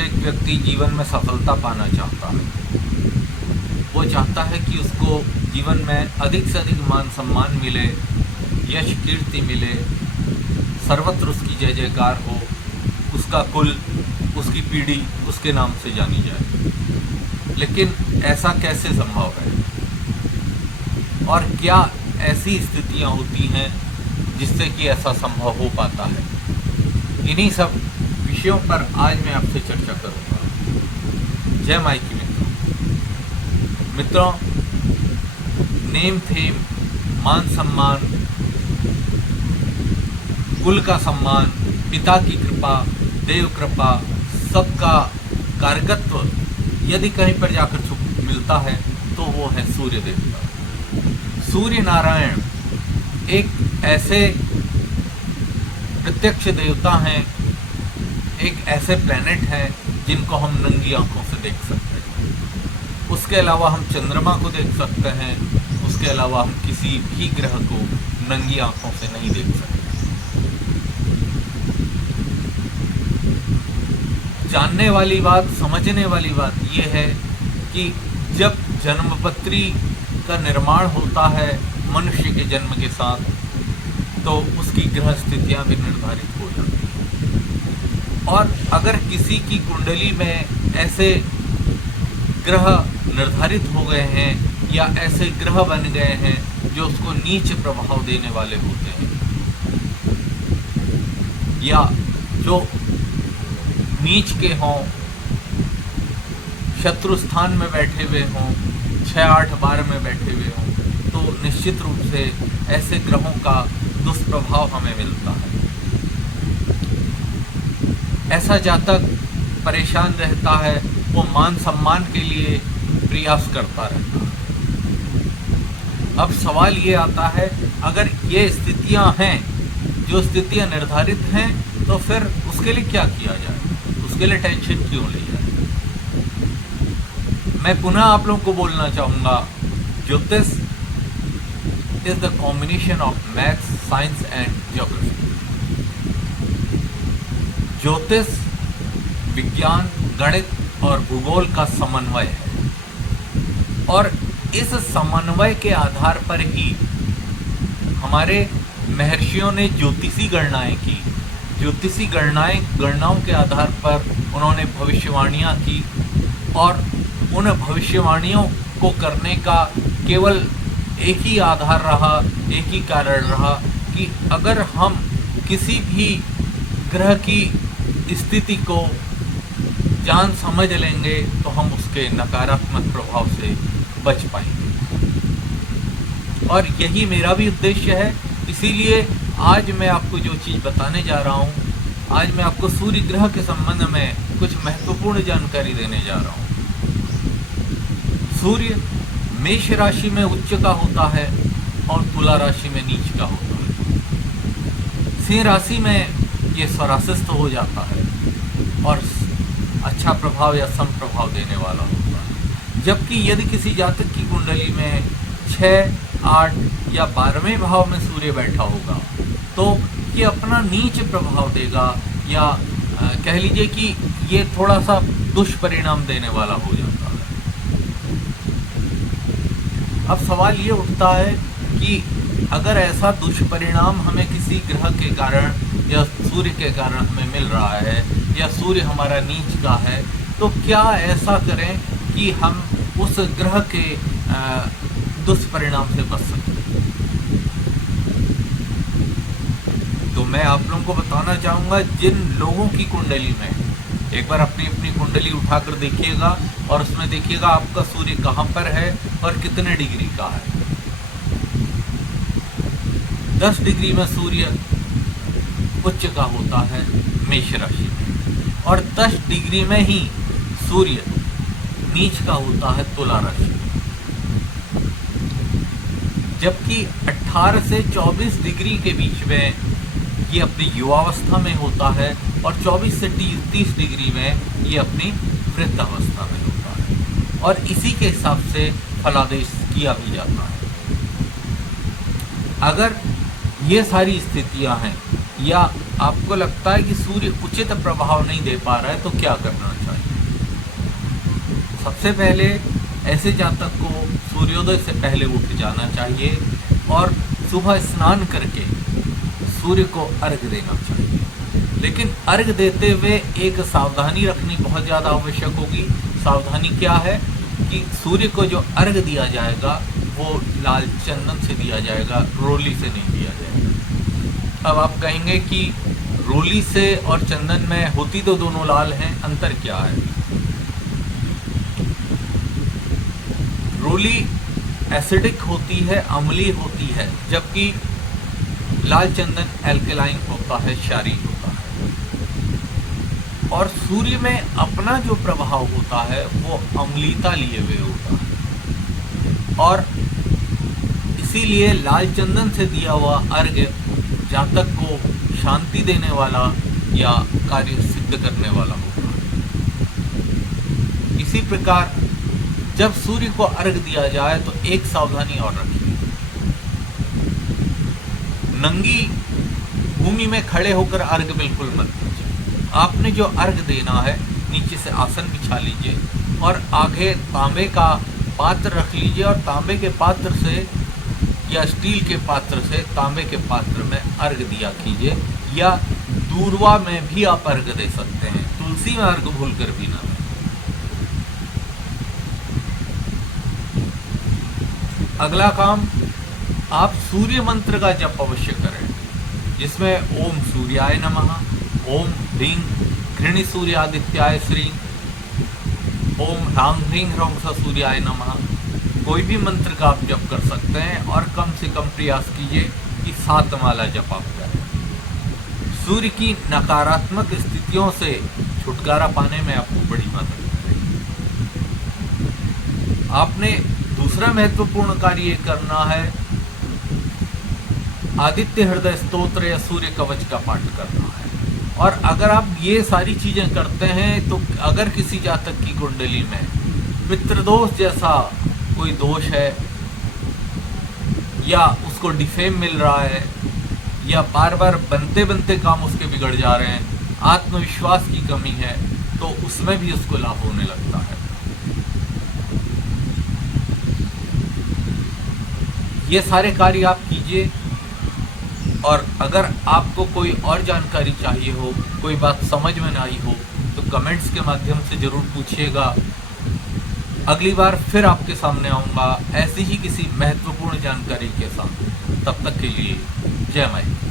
प्रत्येक व्यक्ति जीवन में सफलता पाना चाहता है। वो चाहता है कि उसको जीवन में अधिक से अधिक मान सम्मान मिले, यश कीर्ति मिले, सर्वत्र उसकी जय जयकार हो, उसका कुल, उसकी पीढ़ी उसके नाम से जानी जाए। लेकिन ऐसा कैसे संभव है और क्या ऐसी स्थितियां होती हैं जिससे कि ऐसा संभव हो पाता है? इन्हीं सब विषयों पर आज मैं आपसे चर्चा करूंगा। जय माइकी मित्रों, नेम फेम, मान सम्मान, कुल का सम्मान, पिता की कृपा, देव कृपा, सबका कारकत्व यदि कहीं पर जाकर मिलता है तो वो है सूर्य देवता। सूर्य नारायण एक ऐसे प्रत्यक्ष देवता हैं, एक ऐसे प्लैनेट हैं जिनको हम नंगी आंखों से देख सकते हैं। उसके अलावा हम चंद्रमा को देख सकते हैं, उसके अलावा हम किसी भी ग्रह को नंगी आंखों से नहीं देख सकते। जानने वाली बात, समझने वाली बात यह है कि जब जन्मपत्री का निर्माण होता है मनुष्य के जन्म के साथ, तो उसकी ग्रह स्थितियां भी निर्धारित हो जाती हैं। और अगर किसी की कुंडली में ऐसे ग्रह निर्धारित हो गए हैं या ऐसे ग्रह बन गए हैं जो उसको नीच प्रभाव देने वाले होते हैं, या जो नीच के हों, शत्रु स्थान में बैठे हुए हों, 6, 8, 12 में बैठे हुए हों, तो निश्चित रूप से ऐसे ग्रहों का दुष्प्रभाव हमें मिलता है। ऐसा जातक परेशान रहता है, वो मान सम्मान के लिए प्रयास करता रहता है। अब सवाल ये आता है, अगर ये स्थितियां हैं, जो स्थितियां निर्धारित हैं, तो फिर उसके लिए क्या किया जाए, उसके लिए टेंशन क्यों ली जाए? मैं पुनः आप लोगों को बोलना चाहूँगा, ज्योतिष is the combination of maths, science and geography. ज्योतिष विज्ञान, गणित और भूगोल का समन्वय है, और इस समन्वय के आधार पर ही हमारे महर्षियों ने ज्योतिषी गणनाएं की। ज्योतिषी गणनाओं के आधार पर उन्होंने भविष्यवाणियां की, और उन भविष्यवाणियों को करने का केवल एक ही आधार रहा, एक ही कारण रहा कि अगर हम किसी भी ग्रह की स्थिति को जान समझ लेंगे तो हम उसके नकारात्मक प्रभाव से बच पाएंगे। और यही मेरा भी उद्देश्य है। इसीलिए आज मैं आपको जो चीज़ बताने जा रहा हूँ, आज मैं आपको सूर्य ग्रह के संबंध में कुछ महत्वपूर्ण जानकारी देने जा रहा हूँ। सूर्य मेष राशि में उच्च का होता है और तुला राशि में नीच का होता है। सिंह राशि में ये स्वराशिस्थ हो जाता है और अच्छा प्रभाव या सम प्रभाव देने वाला होता है। जबकि यदि किसी जातक की कुंडली में 6, 8 या 12वें भाव में सूर्य बैठा होगा, तो ये अपना नीच प्रभाव देगा, या कह लीजिए कि ये थोड़ा सा दुष्परिणाम देने वाला हो जाता है। अब सवाल ये उठता है कि अगर ऐसा दुष्परिणाम हमें किसी ग्रह के कारण या सूर्य के कारण हमें मिल रहा है, या सूर्य हमारा नीच का है, तो क्या ऐसा करें कि हम उस ग्रह के दुष्परिणाम से बच सकें? तो मैं आप लोगों को बताना चाहूँगा, जिन लोगों की कुंडली में, एक बार अपनी अपनी कुंडली उठाकर देखिएगा और उसमें देखिएगा आपका सूर्य कहाँ पर है और कितने डिग्री का है। 10 डिग्री में सूर्य उच्च का होता है मेष राशि में, और 10 डिग्री में ही सूर्य नीच का होता है तुला राशि में। जबकि 18 से 24 डिग्री के बीच में ये अपनी युवावस्था में होता है, और 24 से 30 डिग्री में ये अपनी वृद्धावस्था में होता है, और इसी के हिसाब से फलादेश किया भी जाता है। अगर ये सारी स्थितियां हैं, या आपको लगता है कि सूर्य उचित प्रभाव नहीं दे पा रहा है, तो क्या करना चाहिए? सबसे पहले ऐसे जातक को सूर्योदय से पहले उठ जाना चाहिए और सुबह स्नान करके सूर्य को अर्घ देना चाहिए। लेकिन अर्घ देते हुए एक सावधानी रखनी बहुत ज़्यादा आवश्यक होगी। सावधानी क्या है कि सूर्य को जो अर्घ दिया जाएगा वो लाल चंदन से दिया जाएगा, रोली से नहीं दिया जाएगा। अब आप कहेंगे कि रोली से और चंदन में होती तो दोनों लाल हैं, अंतर क्या है? रोली एसिडिक होती है, अम्लीय होती है, जबकि लाल चंदन एल्कलाइन होता है, क्षारीय होता है। और सूर्य में अपना जो प्रभाव होता है वो अम्लीयता लिए हुए होता है, और इसीलिए लाल चंदन से दिया हुआ अर्घ्य जातक को शांति देने वाला या कार्य सिद्ध करने वाला होगा। इसी प्रकार जब सूर्य को अर्घ दिया जाए तो एक सावधानी और रखिए, नंगी भूमि में खड़े होकर अर्घ बिल्कुल मत दीजिए। आपने जो अर्घ देना है नीचे से आसन बिछा लीजिए और आगे तांबे का पात्र रख लीजिए और तांबे के पात्र से या स्टील के पात्र से तांबे के पात्र में अर्घ दिया कीजिए, या दूर्वा में भी आप अर्घ दे सकते हैं, तुलसी में अर्घ भूल कर भी ना। अगला काम, आप सूर्य मंत्र का जप अवश्य करें, जिसमें ओम सूर्याय नमः, ओम ह्रीं घृणी सूर्यादित्याय श्री, ओम ह्रां ह्रीं ह्रौं स सूर्याय नमः, कोई भी मंत्र का आप जप कर सकते हैं और कम से कम प्रयास कीजिए कि 7 माला जप आप करें। सूर्य की नकारात्मक स्थितियों से छुटकारा पाने में आपको बड़ी मदद करेगी। आपने दूसरा महत्वपूर्ण कार्य ये करना है, आदित्य हृदय स्तोत्र या सूर्य कवच का पाठ करना है। और अगर आप ये सारी चीजें करते हैं तो अगर किसी जातक की कुंडली में पितृदोष जैसा कोई दोष है, या उसको डिफेम मिल रहा है, या बार बार बनते बनते काम उसके बिगड़ जा रहे हैं, आत्मविश्वास की कमी है, तो उसमें भी उसको लाभ होने लगता है। ये सारे कार्य आप कीजिए। और अगर आपको कोई और जानकारी चाहिए हो, कोई बात समझ में ना आई हो, तो कमेंट्स के माध्यम से ज़रूर पूछिएगा। अगली बार फिर आपके सामने आऊँगा ऐसी ही किसी महत्वपूर्ण जानकारी के साथ। तब तक के लिए जय माता।